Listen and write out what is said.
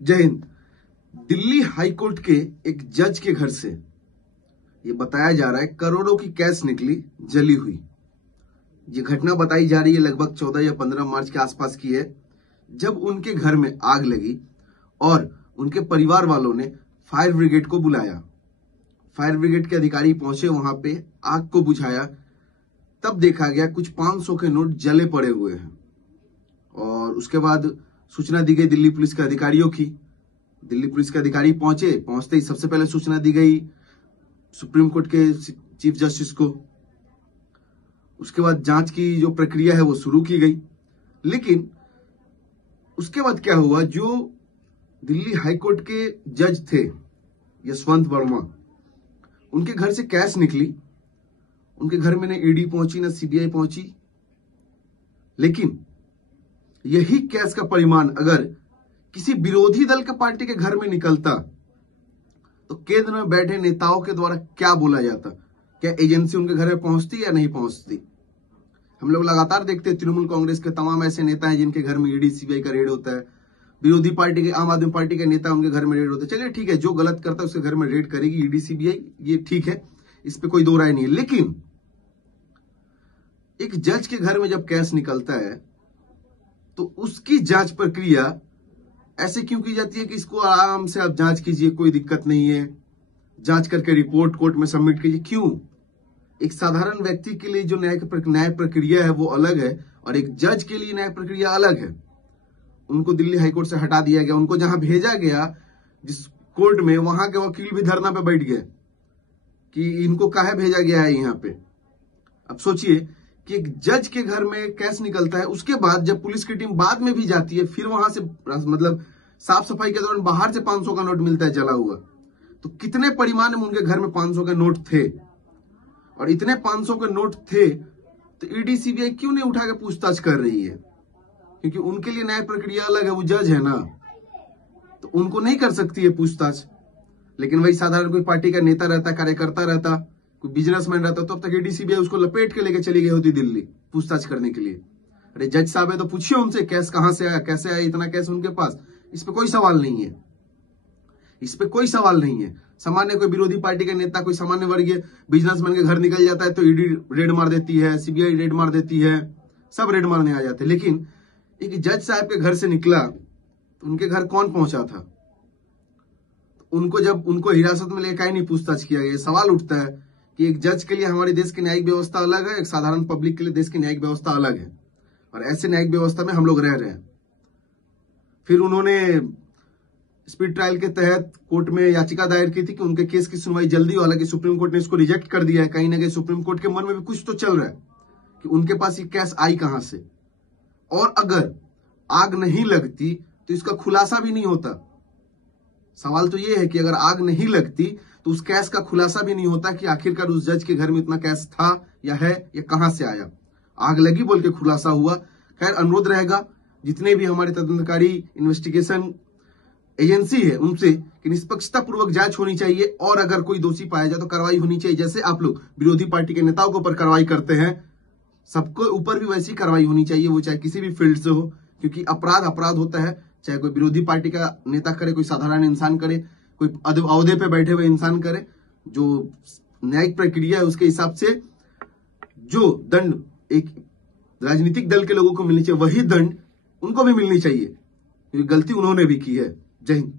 जय हिंद। दिल्ली हाईकोर्ट के एक जज के घर से ये बताया जा रहा है करोड़ों की कैश निकली जली हुई। ये घटना बताई जा रही है लगभग 14 या 15 मार्च के आसपास की है, जब उनके घर में आग लगी और उनके परिवार वालों ने फायर ब्रिगेड को बुलाया। फायर ब्रिगेड के अधिकारी पहुंचे, वहां पे आग को बुझाया। तब देखा गया कुछ 500 के नोट जले पड़े हुए हैं और उसके बाद सूचना दी गई दिल्ली पुलिस के अधिकारियों की। दिल्ली पुलिस के अधिकारी पहुंचते ही सबसे पहले सूचना दी गई सुप्रीम कोर्ट के चीफ जस्टिस को। उसके बाद जांच की जो प्रक्रिया है वो शुरू की गई। लेकिन उसके बाद क्या हुआ, जो दिल्ली हाईकोर्ट के जज थे यशवंत वर्मा, उनके घर से कैश निकली। उनके घर में न ईडी पहुंची न सीबीआई पहुंची। लेकिन यही कैश का परिमाण अगर किसी विरोधी दल के पार्टी के घर में निकलता तो केंद्र में बैठे नेताओं के द्वारा क्या बोला जाता, क्या एजेंसी उनके घर में पहुंचती या नहीं पहुंचती। हम लोग लगातार देखते हैं तृणमूल कांग्रेस के तमाम ऐसे नेता हैं जिनके घर में ईडी सीबीआई का रेड होता है। विरोधी पार्टी के आम आदमी पार्टी के नेता उनके घर में रेड होते हैं। चलिए ठीक है, जो गलत करता है उसके घर में रेड करेगी ईडी सीबीआई, ये ठीक है, इस पर कोई दो राय नहीं है। लेकिन एक जज के घर में जब कैश निकलता है तो उसकी जांच प्रक्रिया ऐसे क्यों की जाती है कि इसको आराम से आप जांच कीजिए, कोई दिक्कत नहीं है, जांच करके रिपोर्ट कोर्ट में सबमिट कीजिए। क्यों? एक साधारण व्यक्ति के लिए जो न्याय प्रक्रिया है वो अलग है और एक जज के लिए न्याय प्रक्रिया अलग है। उनको दिल्ली हाईकोर्ट से हटा दिया गया। उनको जहां भेजा गया जिस कोर्ट में, वहां के वकील भी धरना पे बैठ गए कि इनको काहे भेजा गया है यहाँ पे। अब सोचिए कि एक जज के घर में कैश निकलता है, उसके बाद जब पुलिस की टीम बाद में भी जाती है, फिर वहां से मतलब साफ सफाई के दौरान बाहर से 500 का नोट मिलता है जला हुआ। तो कितने परिमाण में उनके घर में 500 के नोट थे? और इतने 500 के नोट थे तो ईडी सीबीआई क्यों नहीं उठा के पूछताछ कर रही है? क्योंकि उनके लिए न्याय प्रक्रिया अलग है, वो जज है ना, तो उनको नहीं कर सकती है पूछताछ। लेकिन वही साधारण कोई पार्टी का नेता रहता, कार्यकर्ता रहता, कोई बिजनेसमैन रहता, तो अब तक ईडी सीबीआई उसको लपेट के लेके चली गई होती दिल्ली पूछताछ करने के लिए। अरे जज साहब है तो पूछिए उनसे कैश कहां से आया, कैसे आया इतना कैश उनके पास। इस पे कोई सवाल नहीं है, इस पे कोई सवाल नहीं है। सामान्य कोई विरोधी पार्टी का नेता, कोई सामान्य वर्गीय बिजनेसमैन के घर निकल जाता है तो ईडी रेड मार देती है, सीबीआई रेड मार देती है, सब रेड मारने आ जाते हैं। लेकिन एक जज साहब के घर से निकला तो उनके घर कौन पहुंचा था? उनको जब उनको हिरासत में लेकर नहीं पूछताछ किया गया। सवाल उठता है कि एक जज के लिए हमारे देश की न्यायिक व्यवस्था अलग है, एक साधारण पब्लिक के लिए देश की न्यायिक व्यवस्था अलग है, और ऐसे न्यायिक व्यवस्था में हम लोग रह रहे हैं। फिर उन्होंने स्पीड ट्रायल के तहत कोर्ट में याचिका दायर की थी कि उनके केस की सुनवाई जल्दी हो। हालांकि सुप्रीम कोर्ट ने इसको रिजेक्ट कर दिया है। कहीं ना कहीं सुप्रीम कोर्ट के मन में भी कुछ तो चल रहा है कि उनके पास ये कैश आई कहां से, और अगर आग नहीं लगती तो इसका खुलासा भी नहीं होता। सवाल तो ये है कि अगर आग नहीं लगती तो उस कैश का खुलासा भी नहीं होता कि आखिरकार उस जज के घर में इतना कैश था या है या कहां से आया। आग लगी बोल के खुलासा हुआ। खैर, अनुरोध रहेगा जितने भी हमारे तदंतकारी इन्वेस्टिगेशन एजेंसी है उनसे कि निष्पक्षता पूर्वक जांच होनी चाहिए, और अगर कोई दोषी पाया जाए तो कार्रवाई होनी चाहिए। जैसे आप लोग विरोधी पार्टी के नेताओं के ऊपर कार्रवाई करते हैं, सबको ऊपर भी वैसी कार्रवाई होनी चाहिए, वो चाहे किसी भी फील्ड से हो। क्योंकि अपराध होता है, चाहे कोई विरोधी पार्टी का नेता करे, कोई साधारण इंसान करे, कोई अहदे पे बैठे हुए इंसान करे। जो न्यायिक प्रक्रिया है उसके हिसाब से जो दंड एक राजनीतिक दल के लोगों को मिलनी चाहिए, वही दंड उनको भी मिलनी चाहिए, क्योंकि गलती उन्होंने भी की है। जय हिंद।